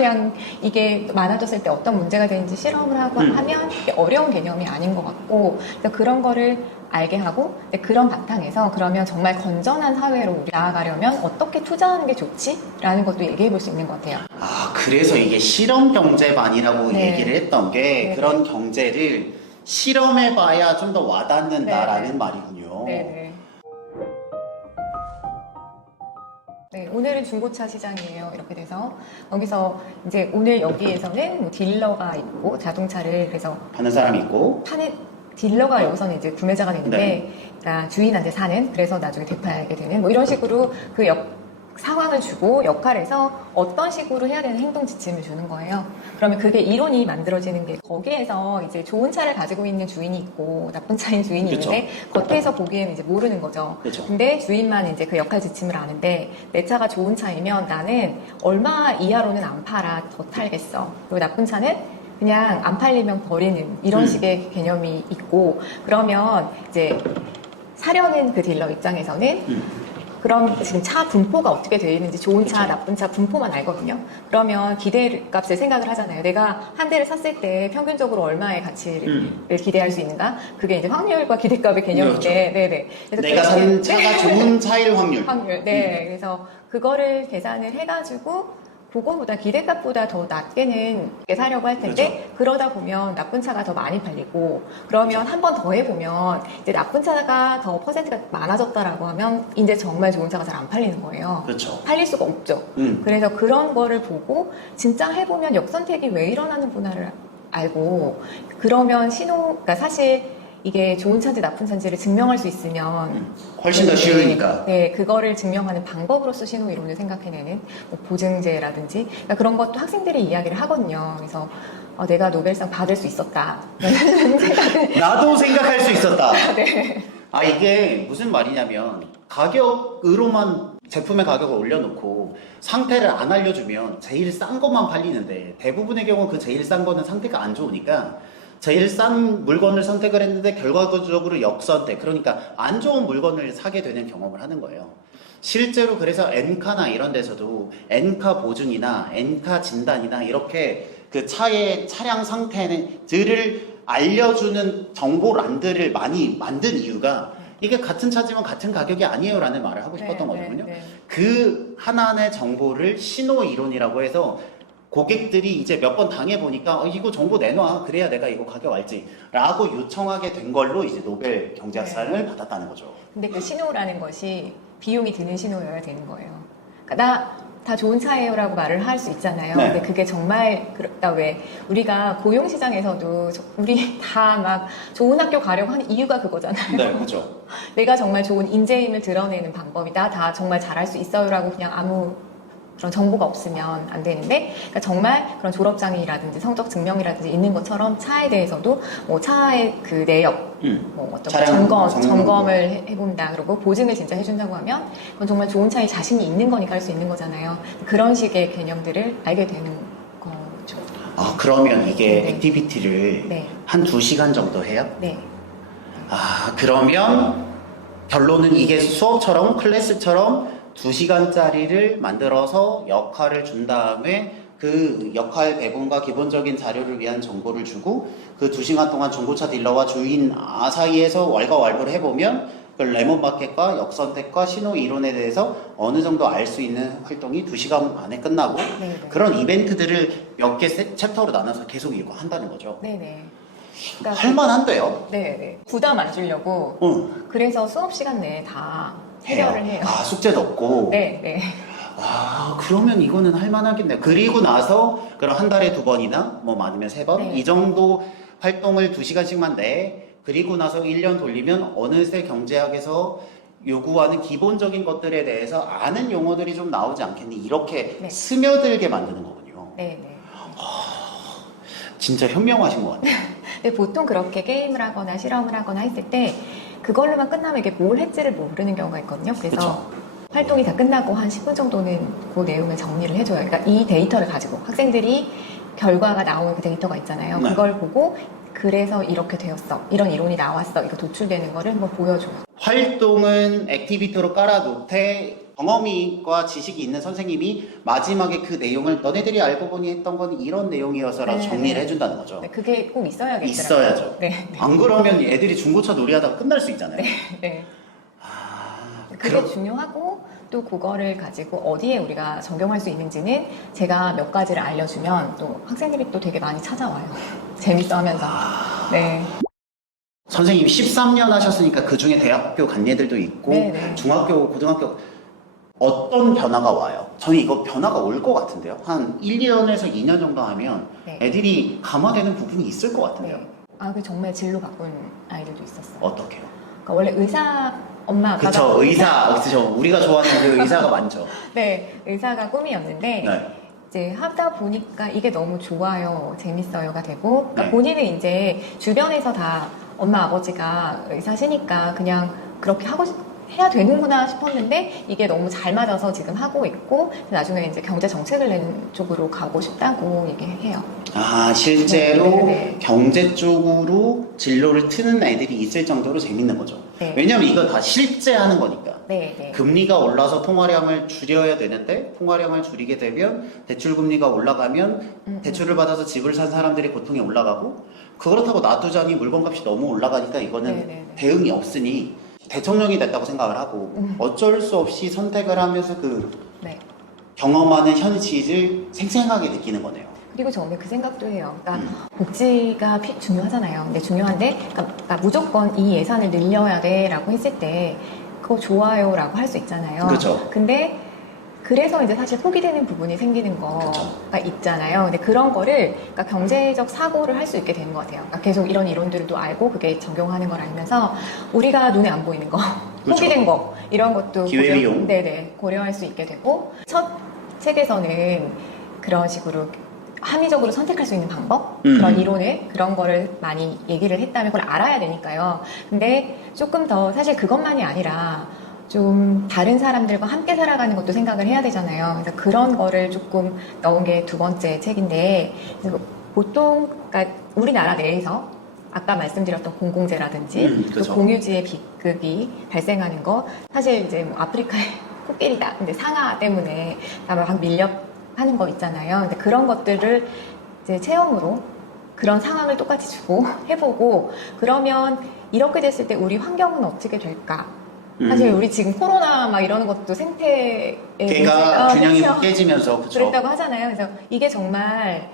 그냥 이게 많아졌을 때 어떤 문제가 되는지 실험을 하고 하면 이게 어려운 개념이 아닌 것 같고, 그래서 그런 거를 알게 하고, 그런 바탕에서 그러면 정말 건전한 사회로 우리 나아가려면 어떻게 투자하는 게 좋지? 라는 것도 얘기해 볼 수 있는 것 같아요. 아, 그래서 이게 실험 경제반이라고 네. 얘기를 했던 게 네. 그런 경제를 실험해봐야 좀 더 와닿는다라는 네. 말이군요. 네네. 네, 오늘은 중고차 시장이에요. 이렇게 돼서 여기서 이제 오늘 여기에서는 뭐 딜러가 있고 자동차를 그래서 하는 사람이 있고 파는 딜러가 여기서는 이제 구매자가 되는데, 네. 그러니까 주인한테 사는, 그래서 나중에 되팔게 되는 뭐 이런 식으로 그 상황을 주고 역할에서 어떤 식으로 해야 되는 행동 지침을 주는 거예요. 그러면 그게 이론이 만들어지는 게 거기에서 이제 좋은 차를 가지고 있는 주인이 있고 나쁜 차인 주인이 그쵸. 있는데 겉에서 보기에는 이제 모르는 거죠. 그쵸. 근데 주인만 이제 그 역할 지침을 아는데 내 차가 좋은 차이면 나는 얼마 이하로는 안 팔아 더 팔겠어. 그리고 나쁜 차는 그냥 안 팔리면 버리는 이런 식의 개념이 있고, 그러면 이제 사려는 그 딜러 입장에서는 그럼 지금 차 분포가 어떻게 되어 있는지 좋은 차, 그쵸. 나쁜 차 분포만 알거든요. 그러면 기대값을 생각을 하잖아요. 내가 한 대를 샀을 때 평균적으로 얼마의 가치를 기대할 수 있는가? 그게 이제 확률과 기대값의 개념인데, 그렇죠. 네네. 그래서 내가 산 차가 좋은 차일 확률. 확률. 네. 그래서 그거를 계산을 해가지고 그거보다 기대값보다 더 낮게는 사려고 할 텐데, 그렇죠. 그러다 보면 나쁜 차가 더 많이 팔리고, 그러면 한 번 더 해보면 이제 나쁜 차가 더 퍼센트가 많아졌다라고 하면 이제 정말 좋은 차가 잘 안 팔리는 거예요. 그렇죠. 팔릴 수가 없죠. 그래서 그런 거를 보고 진짜 해보면 역선택이 왜 일어나는구나를 알고, 그러면 그러니까 사실 이게 좋은 차인지 나쁜 차인지를 증명할 수 있으면 훨씬 더 쉬우니까. 네, 그거를 증명하는 방법으로서 신호 이론을 생각해내는 뭐 보증제라든지, 그러니까 그런 것도 학생들이 이야기를 하거든요. 그래서 내가 노벨상 받을 수 있었다. 나도 생각할 수 있었다. 네. 아, 이게 무슨 말이냐면 가격으로만 제품의 가격을 올려놓고 상태를 안 알려주면 제일 싼 것만 팔리는데, 대부분의 경우 그 제일 싼 거는 상태가 안 좋으니까 제일 싼 물건을 선택을 했는데 결과적으로 역선택, 그러니까 안 좋은 물건을 사게 되는 경험을 하는 거예요. 실제로 그래서 엔카나 이런 데서도 엔카 보증이나 엔카 진단이나 이렇게 그 차의 차량 상태들을 알려주는 정보란들을 많이 만든 이유가 이게 같은 차지만 같은 가격이 아니에요 라는 말을 하고 싶었던 거거든요. 그 하나하나의 정보를 신호 이론이라고 해서 고객들이 이제 몇 번 당해보니까 이거 정보 내놔, 그래야 내가 이거 가격 알지 라고 요청하게 된 걸로 이제 노벨 경제학상을 받았다는 거죠. 근데 그 신호라는 것이 비용이 드는 신호여야 되는 거예요. 그러니까 나 다 좋은 차예요 라고 말을 할 수 있잖아요. 네. 근데 그게 정말 그렇다. 왜 우리가 고용시장에서도 우리 다 막 좋은 학교 가려고 하는 이유가 그거잖아요. 네, 그렇죠. 내가 정말 좋은 인재임을 드러내는 방법이다. 다 정말 잘할 수 있어요라고 그냥 아무 그런 정보가 없으면 안 되는데, 그러니까 정말 그런 졸업장이라든지 성적 증명이라든지 있는 것처럼 차에 대해서도 뭐 차의 그 내역, 뭐 어떤 차량 점검을 해본다. 그리고 보증을 진짜 해준다고 하면 그건 정말 좋은 차에 자신이 있는 거니까 할 수 있는 거잖아요. 그런 식의 개념들을 알게 되는 거죠. 아, 그러면 이게 네. 액티비티를 네. 한 2시간 정도 해요? 네. 아, 그러면 결론은 이게 수업처럼 클래스처럼 2시간짜리를 만들어서 역할을 준 다음에 그 역할 배분과 기본적인 자료를 위한 정보를 주고 그 2시간 동안 중고차 딜러와 주인 사이에서 왈가왈부를 해보면 그 레몬마켓과 역선택과 신호 이론에 대해서 어느 정도 알 수 있는 활동이 2시간 안에 끝나고 네네. 그런 이벤트들을 몇 개 챕터로 나눠서 계속 이거 한다는 거죠. 네네. 그러니까 할만한데요? 네네. 부담 안 주려고. 그래서 수업 시간 내에 다 해결을 해요. 아, 숙제도 없고. 네, 네. 아, 그러면 이거는 할만하겠네요. 그리고 나서 그럼 한 달에 2번이나 뭐 많으면 3번 네. 이 정도 활동을 2시간씩만 내. 그리고 나서 1년 돌리면 어느새 경제학에서 요구하는 기본적인 것들에 대해서 아는 용어들이 좀 나오지 않겠니? 이렇게 네. 스며들게 만드는 거군요. 네, 네. 진짜 현명하신 것 같아요. 근데 보통 그렇게 게임을 하거나 실험을 하거나 했을 때 그걸로만 끝나면 이게 뭘 했지를 모르는 경우가 있거든요. 그래서 그쵸. 활동이 다 끝나고 한 10분 정도는 그 내용을 정리를 해줘요. 그러니까 이 데이터를 가지고 학생들이 결과가 나오는 그 데이터가 있잖아요. 네. 그걸 보고 그래서 이렇게 되었어. 이런 이론이 나왔어. 이거 도출되는 거를 한번 보여줘요. 활동은 액티비티로 깔아놓되 경험과 지식이 있는 선생님이 마지막에 그 내용을 너네들이 알고 보니 했던 건 이런 내용이어서라도 네, 정리를 네. 해준다는 거죠. 네, 그게 꼭 있어야겠더라고요. 있어야죠. 네, 네. 안 그러면 애들이 중고차 놀이하다가 끝날 수 있잖아요. 네. 아, 그게 중요하고 또 그거를 가지고 어디에 우리가 적용할 수 있는지는 제가 몇 가지를 알려주면 또 학생들이 또 되게 많이 찾아와요. 재밌어 하면서. 네. 선생님 13년 하셨으니까 그 중에 대학교 간 애들도 있고 네네. 중학교, 고등학교 어떤 변화가 와요? 저는 이거 변화가 올 것 같은데요. 한 1년에서 2년 정도 하면 네. 애들이 감화되는 부분이 있을 것 같은데요. 네. 아, 그 정말 진로 바꾼 아이들도 있었어요. 어떻게요? 그러니까 원래 의사 엄마 아빠가 그쵸, 의사 없으죠. 우리가 좋아하는 그 의사가 많죠. 네, 의사가 꿈이었는데 네. 이제 하다 보니까 이게 너무 좋아요, 재밌어요가 되고 그러니까 네. 본인은 이제 주변에서 다 엄마 아버지가 의사시니까 그냥 그렇게 해야 되는구나 싶었는데 이게 너무 잘 맞아서 지금 하고 있고 나중에 이제 경제 정책을 내는 쪽으로 가고 싶다고 얘기해요. 아, 실제로 네. 경제 쪽으로 진로를 트는 애들이 있을 정도로 재밌는 거죠. 네. 왜냐면 이거 다 실제 하는 거니까. 네, 네. 금리가 올라서 통화량을 줄여야 되는데 통화량을 줄이게 되면 대출 금리가 올라가면 대출을 받아서 집을 산 사람들의 고통이 올라가고 그렇다고 놔두자니 물건값이 너무 올라가니까 이거는 네네네. 대응이 없으니 대통령이 됐다고 생각을 하고 어쩔 수 없이 선택을 하면서 그 네. 경험하는 현실을 생생하게 느끼는 거네요. 그리고 저는 그 생각도 해요. 그러니까 복지가 중요하잖아요. 근데 중요한데, 그러니까 무조건 이 예산을 늘려야 돼라고 했을 때 그거 좋아요라고 할 수 있잖아요. 그렇죠. 근데 그래서 이제 사실 포기되는 부분이 생기는 거가 그쵸. 있잖아요. 근데 그런 거를 그러니까 경제적 사고를 할 수 있게 되는 것 같아요. 그러니까 계속 이런 이론들도 알고 그게 적용하는 걸 알면서 우리가 눈에 안 보이는 거, 그쵸. 포기된 거 이런 것도 기회비용. 네네 고려할 수 있게 되고 첫 책에서는 그런 식으로 합리적으로 선택할 수 있는 방법 그런 이론을 그런 거를 많이 얘기를 했다면 그걸 알아야 되니까요. 근데 조금 더 사실 그것만이 아니라 좀 다른 사람들과 함께 살아가는 것도 생각을 해야 되잖아요. 그래서 그런 거를 조금 넣은 게 두 번째 책인데 보통 그러니까 우리나라 내에서 아까 말씀드렸던 공공재라든지 또 그쵸. 공유지의 비극이 발생하는 거 사실 이제 뭐 아프리카의 코끼리다 근데 상하 때문에 다 막 밀려하는 거 있잖아요. 근데 그런 것들을 이제 체험으로 그런 상황을 똑같이 주고 해보고 그러면 이렇게 됐을 때 우리 환경은 어떻게 될까? 사실 우리 지금 코로나 막 이러는 것도 생태의 걔가 문제가 균형이 그렇죠. 깨지면서 그쵸. 그랬다고 하잖아요. 그래서 이게 정말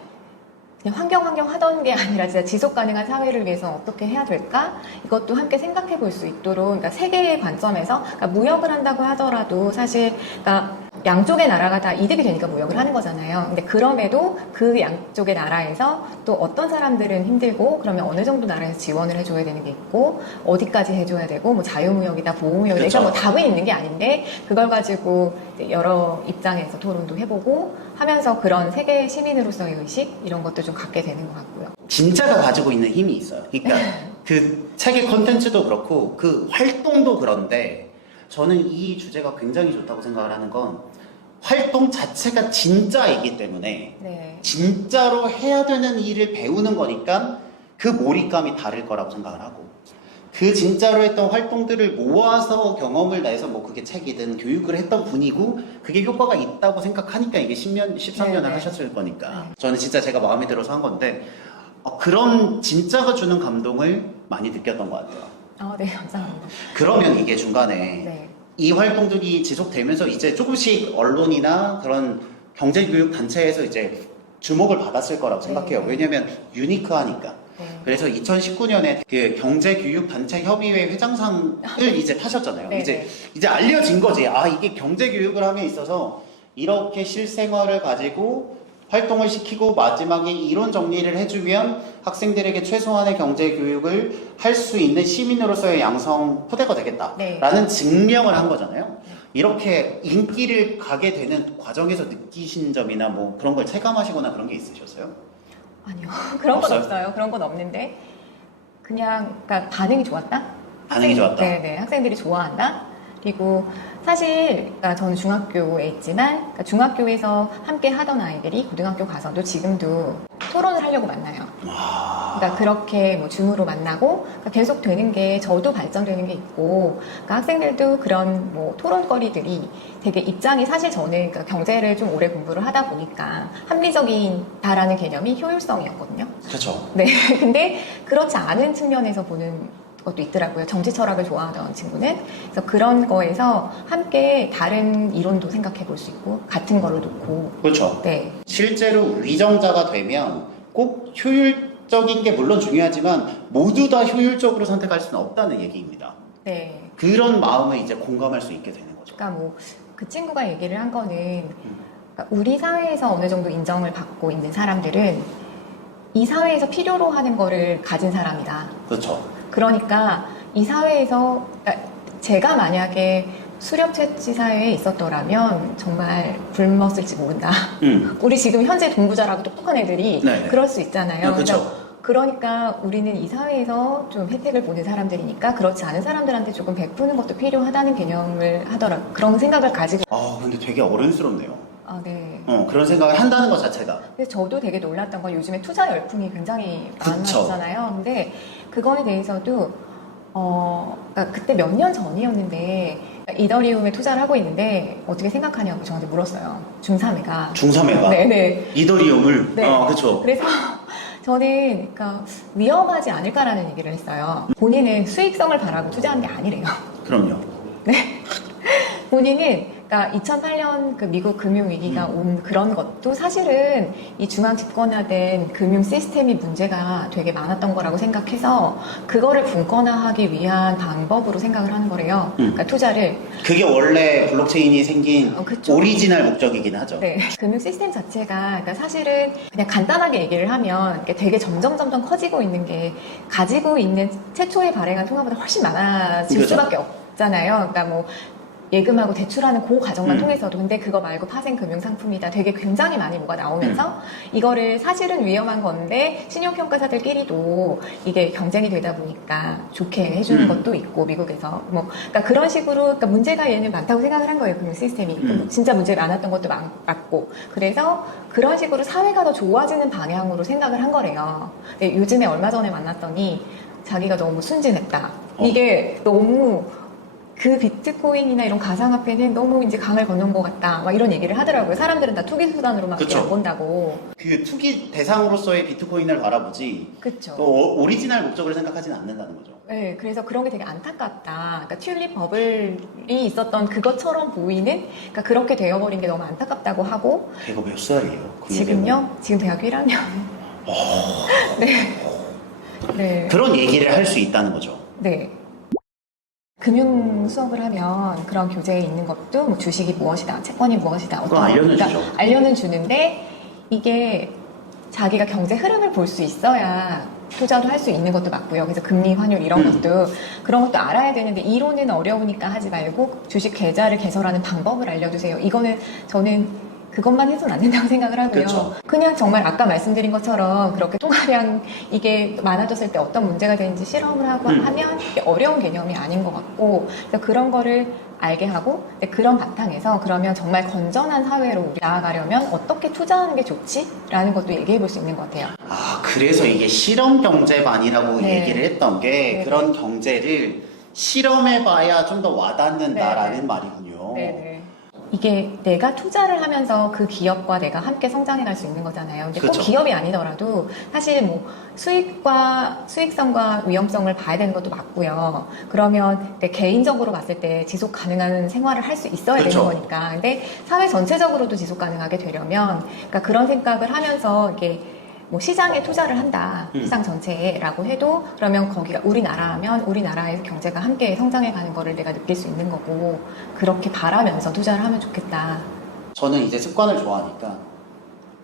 그냥 환경 하던 게 아니라 진짜 지속 가능한 사회를 위해서 어떻게 해야 될까? 이것도 함께 생각해 볼 수 있도록 그러니까 세계의 관점에서 그러니까 무역을 한다고 하더라도 사실 그러니까 양쪽의 나라가 다 이득이 되니까 무역을 하는 거잖아요. 근데 그럼에도 그 양쪽의 나라에서 또 어떤 사람들은 힘들고 그러면 어느 정도 나라에서 지원을 해줘야 되는 게 있고 어디까지 해줘야 되고 뭐 자유무역이다 보호무역이다 그쵸. 그러니까 뭐 답은 있는 게 아닌데 그걸 가지고 여러 입장에서 토론도 해보고 하면서 그런 세계 시민으로서의 의식 이런 것도 좀 갖게 되는 것 같고요. 진짜가 가지고 있는 힘이 있어요. 그러니까 그 책의 컨텐츠도 그렇고 그 활동도 그런데 저는 이 주제가 굉장히 좋다고 생각을 하는 건 활동 자체가 진짜이기 때문에 네. 진짜로 해야 되는 일을 배우는 거니까 그 몰입감이 다를 거라고 생각을 하고 그 진짜로 했던 활동들을 모아서 경험을 내서 뭐 그게 책이든 교육을 했던 분이고 그게 효과가 있다고 생각하니까 이게 10년, 13년을 네네. 하셨을 거니까 네. 저는 진짜 제가 마음에 들어서 한 건데 그런 진짜가 주는 감동을 많이 느꼈던 것 같아요. 네, 감사합니다. 그러면 이게 중간에 네. 이 활동들이 지속되면서 이제 조금씩 언론이나 그런 경제교육 단체에서 이제 주목을 받았을 거라고 생각해요. 네. 왜냐면 유니크하니까. 네. 그래서 2019년에 그 경제교육단체협의회 회장상을 이제 타셨잖아요. 네, 이제 알려진 거지. 아, 이게 경제교육을 함에 있어서 이렇게 실생활을 가지고 활동을 시키고 마지막에 이론 정리를 해주면 학생들에게 최소한의 경제교육을 할 수 있는 시민으로서의 양성 토대가 되겠다라는 네. 증명을 한 거잖아요. 이렇게 인기를 가게 되는 과정에서 느끼신 점이나 뭐 그런 걸 체감하시거나 그런 게 있으셨어요? 아니요. 그런 건 없어요? 없어요. 그런 건 없는데 그냥 그러니까 반응이 좋았다? 반응이 좋았다. 네네. 학생들이 좋아한다? 그리고 사실 그러니까 저는 중학교에 있지만 그러니까 중학교에서 함께 하던 아이들이 고등학교 가서도 지금도 토론을 하려고 만나요. 아, 그러니까 그렇게 뭐 줌으로 만나고 그러니까 계속 되는 게 저도 발전되는 게 있고 그러니까 학생들도 그런 뭐 토론거리들이 되게 입장이 사실 저는 그러니까 경제를 좀 오래 공부를 하다 보니까 합리적이다라는 개념이 효율성이었거든요. 그렇죠. 네. 근데 그렇지 않은 측면에서 보는 것도 있더라고요. 정치 철학을 좋아하던 친구는. 그래서 그런 거에서 함께 다른 이론도 생각해 볼 수 있고 같은 거를 놓고 그렇죠. 네. 실제로 위정자가 되면 꼭 효율적인 게 물론 중요하지만 모두 다 효율적으로 선택할 수는 없다는 얘기입니다. 네. 그런 마음을 이제 공감할 수 있게 되는 거죠. 그러니까 뭐 그 친구가 얘기를 한 거는 그러니까 우리 사회에서 어느 정도 인정을 받고 있는 사람들은 이 사회에서 필요로 하는 거를 가진 사람이다. 그렇죠. 그러니까 이 사회에서 그러니까 제가 만약에 수렵채취 사회에 있었더라면 정말 굶었을지 모른다. 우리 지금 현재 동부자라고 똑똑한 애들이 네. 그럴 수 있잖아요. 그렇죠. 그러니까 우리는 이 사회에서 좀 혜택을 보는 사람들이니까 그렇지 않은 사람들한테 조금 베푸는 것도 필요하다는 개념을 하더라고요. 그런 생각을 가지고. 아, 근데 되게 어른스럽네요. 아, 네. 그런 생각을 한다는 것 자체가. 그래서 저도 되게 놀랐던 건 요즘에 투자 열풍이 굉장히 그쵸. 많아졌잖아요. 근데 그거에 대해서도 그러니까 그때 몇 년 전이었는데 이더리움에 투자를 하고 있는데 어떻게 생각하냐고 저한테 물었어요. 중3애가. 중3애가 네네. 이더리움을. 네. 그렇죠. 그래서 저는 그러니까 위험하지 않을까라는 얘기를 했어요. 본인은 수익성을 바라고 투자한 게 아니래요. 그럼요. 네. 본인은 그러니까 2008년 그 미국 금융위기가 온 그런 것도 사실은 이 중앙 집권화된 금융 시스템이 문제가 되게 많았던 거라고 생각해서 그거를 분권화하기 위한 방법으로 생각을 하는 거래요. 그러니까 투자를. 그게 원래 블록체인이 생긴 그쵸. 오리지널 목적이긴 하죠. 네. 금융 시스템 자체가 그러니까 사실은 그냥 간단하게 얘기를 하면 이게 되게 점점 커지고 있는 게 가지고 있는 최초에 발행한 통화보다 훨씬 많아질 그죠. 수밖에 없잖아요. 그러니까 뭐 예금하고 대출하는 그 과정만 통해서도 근데 그거 말고 파생 금융 상품이다 되게 굉장히 많이 뭐가 나오면서 이거를 사실은 위험한 건데 신용평가사들끼리도 이게 경쟁이 되다 보니까 좋게 해주는 것도 있고 미국에서 뭐 그러니까 그런 식으로 그러니까 문제가 얘는 많다고 생각을 한 거예요 금융 시스템이 진짜 문제가 많았던 것도 맞고 그래서 그런 식으로 사회가 더 좋아지는 방향으로 생각을 한 거래요. 근데 요즘에 얼마 전에 만났더니 자기가 너무 순진했다. 이게 너무 그 비트코인이나 이런 가상화폐는 너무 이제 강을 건넌 것 같다. 막 이런 얘기를 하더라고요. 사람들은 다 투기 수단으로만 그쵸. 안 본다고. 그 투기 대상으로서의 비트코인을 바라보지 그렇죠. 또 오리지널 목적을 생각하지는 않는다는 거죠. 네, 그래서 그런 게 되게 안타깝다. 그러니까 튤립 버블이 있었던 그것처럼 보이는, 그러니까 그렇게 되어버린 게 너무 안타깝다고 하고. 걔가 몇 살이에요? 그 지금요? 지금 대학교 1학년. 네. 네. 그런 얘기를 할 수 있다는 거죠. 네. 금융 수업을 하면 그런 교재에 있는 것도 뭐 주식이 무엇이다, 채권이 무엇이다. 그거 알려는 주죠. 알려는 주는데 이게 자기가 경제 흐름을 볼 수 있어야 투자도 할 수 있는 것도 맞고요. 그래서 금리, 환율 이런 것도 그런 것도 알아야 되는데 이론은 어려우니까 하지 말고 주식 계좌를 개설하는 방법을 알려주세요. 이거는 저는 그것만 해서는 안 된다고 생각을 하고요. 그쵸. 그냥 정말 아까 말씀드린 것처럼 그렇게 통화량 이게 많아졌을 때 어떤 문제가 되는지 실험을 하고 하면 이게 어려운 개념이 아닌 것 같고 그래서 그런 거를 알게 하고 근데 그런 바탕에서 그러면 정말 건전한 사회로 우리 나아가려면 어떻게 투자하는 게 좋지? 라는 것도 얘기해 볼 수 있는 것 같아요. 아, 그래서 이게 실험 경제반이라고 네. 얘기를 했던 게 네. 그런 경제를 실험해봐야 좀 더 와닿는다라는 네. 말이군요. 네네. 이게 내가 투자를 하면서 그 기업과 내가 함께 성장해 갈 수 있는 거잖아요. 근데 그렇죠. 꼭 기업이 아니더라도 사실 뭐 수익성과 위험성을 봐야 되는 것도 맞고요. 그러면 내 개인적으로 봤을 때 지속 가능한 생활을 할 수 있어야 그렇죠. 되는 거니까. 근데 사회 전체적으로도 지속 가능하게 되려면 그러니까 그런 생각을 하면서 이게 뭐 시장에 투자를 한다. 시장 전체에라고 해도 그러면 거기가 우리나라면 우리나라의 경제가 함께 성장해 가는 거를 내가 느낄 수 있는 거고 그렇게 바라면서 투자를 하면 좋겠다. 저는 이제 습관을 좋아하니까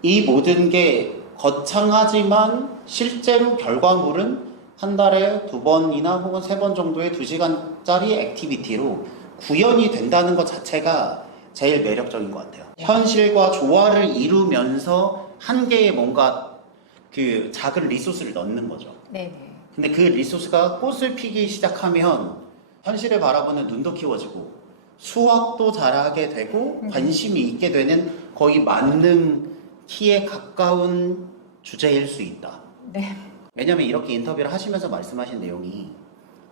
이 모든 게 거창하지만 실제로 결과물은 한 달에 2번이나 혹은 3번 정도의 2시간짜리 액티비티로 구현이 된다는 것 자체가 제일 매력적인 것 같아요. 현실과 조화를 이루면서 한 개의 뭔가 그 작은 리소스를 넣는 거죠. 네네. 근데 그 리소스가 꽃을 피기 시작하면 현실을 바라보는 눈도 키워지고 수학도 잘하게 되고 관심이 있게 되는 거의 만능 키에 가까운 주제일 수 있다. 네. 왜냐면 이렇게 인터뷰를 하시면서 말씀하신 내용이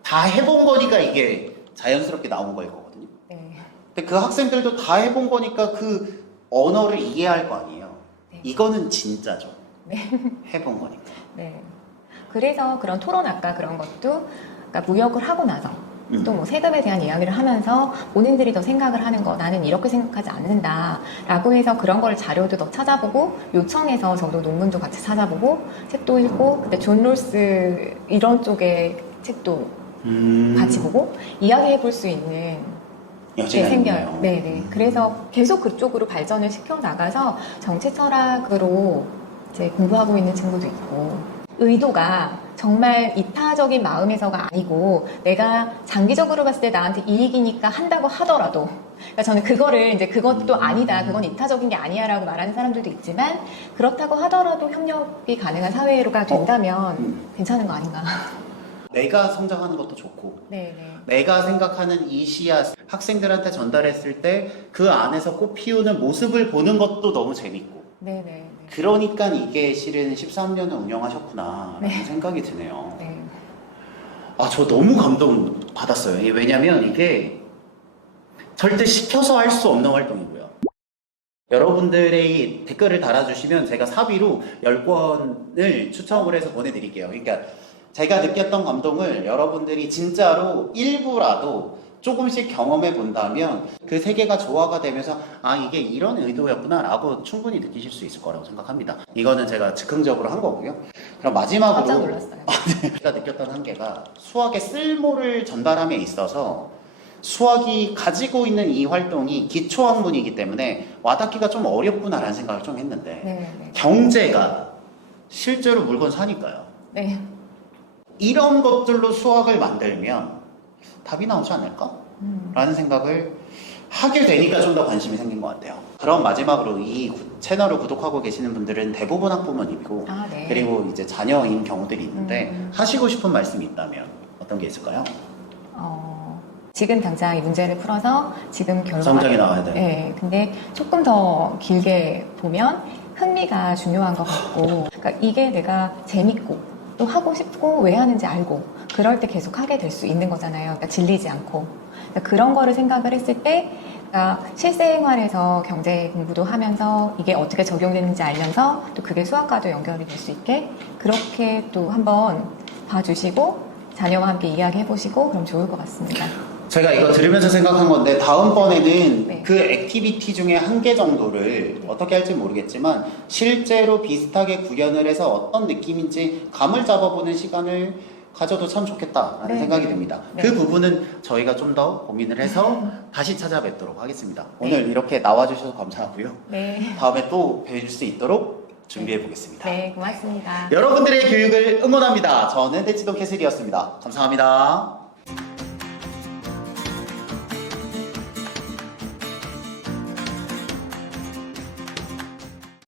다 해본 거니까 이게 자연스럽게 나온 거일 거거든요. 네. 근데 그 학생들도 다 해본 거니까 그 언어를 이해할 거 아니에요. 네. 이거는 진짜죠. 네. 해본 거니까. 네. 그래서 그런 토론 아까 그런 것도 그러니까 무역을 하고 나서 또 뭐 세금에 대한 이야기를 하면서 본인들이 더 생각을 하는 거 나는 이렇게 생각하지 않는다라고 해서 그런 걸 자료도 더 찾아보고 요청해서 저도 논문도 같이 찾아보고 책도 읽고 근데 존 롤스 이런 쪽의 책도 같이 보고 이야기해 볼 수 있는 게 여지가 생겨요. 있네요. 네네. 그래서 계속 그쪽으로 발전을 시켜 나가서 정치 철학으로 이제 공부하고 있는 친구도 있고 의도가 정말 이타적인 마음에서가 아니고 내가 장기적으로 봤을 때 나한테 이익이니까 한다고 하더라도 그러니까 저는 그거를 이제 그것도 아니다 그건 이타적인 게 아니야라고 말하는 사람들도 있지만 그렇다고 하더라도 협력이 가능한 사회가 된다면 괜찮은 거 아닌가. 내가 성장하는 것도 좋고 네네. 내가 생각하는 이 시야 학생들한테 전달했을 때 그 안에서 꽃 피우는 모습을 보는 것도 너무 재밌고 네네. 그러니까 이게 실은 13년을 운영하셨구나 라는 네. 생각이 드네요. 네. 아, 저 너무 감동 받았어요. 왜냐면 이게 절대 시켜서 할 수 없는 활동이고요. 여러분들의 댓글을 달아주시면 제가 사비로 10권을 추첨을 해서 보내드릴게요. 그러니까 제가 느꼈던 감동을 여러분들이 진짜로 일부라도 조금씩 경험해 본다면 그 세계가 조화가 되면서 아 이게 이런 의도였구나 라고 충분히 느끼실 수 있을 거라고 생각합니다. 이거는 제가 즉흥적으로 한 거고요. 그럼 마지막으로 깜짝 놀랐어요. 제가 느꼈던 한계가 수학의 쓸모를 전달함에 있어서 수학이 가지고 있는 이 활동이 기초학문이기 때문에 와닿기가 좀 어렵구나라는 생각을 좀 했는데 네네. 경제가 실제로 물건 사니까요. 네. 이런 것들로 수학을 만들면 답이 나오지 않을까? 라는 생각을 하게 되니까 좀 더 관심이 생긴 것 같아요. 그럼 마지막으로 이 채널을 구독하고 계시는 분들은 대부분 학부모님이고 아, 네. 그리고 이제 자녀인 경우들이 있는데 하시고 싶은 말씀이 있다면 어떤 게 있을까요? 지금 당장 이 문제를 풀어서 지금 결과가 성적이 나와야 돼요. 네, 근데 조금 더 길게 보면 흥미가 중요한 것 같고, 그러니까 이게 내가 재밌고 또 하고 싶고 왜 하는지 알고 그럴 때 계속 하게 될 수 있는 거잖아요. 그러니까 질리지 않고 그러니까 그런 거를 생각을 했을 때. 그러니까 실생활에서 경제 공부도 하면서 이게 어떻게 적용되는지 알면서 또 그게 수학과도 연결이 될 수 있게 그렇게 또 한번 봐주시고 자녀와 함께 이야기해보시고 그럼 좋을 것 같습니다. 제가 이거 들으면서 생각한 건데 다음번에는 네. 그 액티비티 중에 한 개 정도를 어떻게 할지 모르겠지만 실제로 비슷하게 구현을 해서 어떤 느낌인지 감을 잡아보는 시간을 가져도 참 좋겠다라는 네. 생각이 듭니다. 네. 그 부분은 저희가 좀 더 고민을 해서 다시 찾아뵙도록 하겠습니다. 네. 오늘 이렇게 나와주셔서 감사하고요. 네. 다음에 또 뵐 수 있도록 준비해 보겠습니다. 네, 고맙습니다. 여러분들의 교육을 응원합니다. 저는 대치동 캐슬이었습니다. 감사합니다.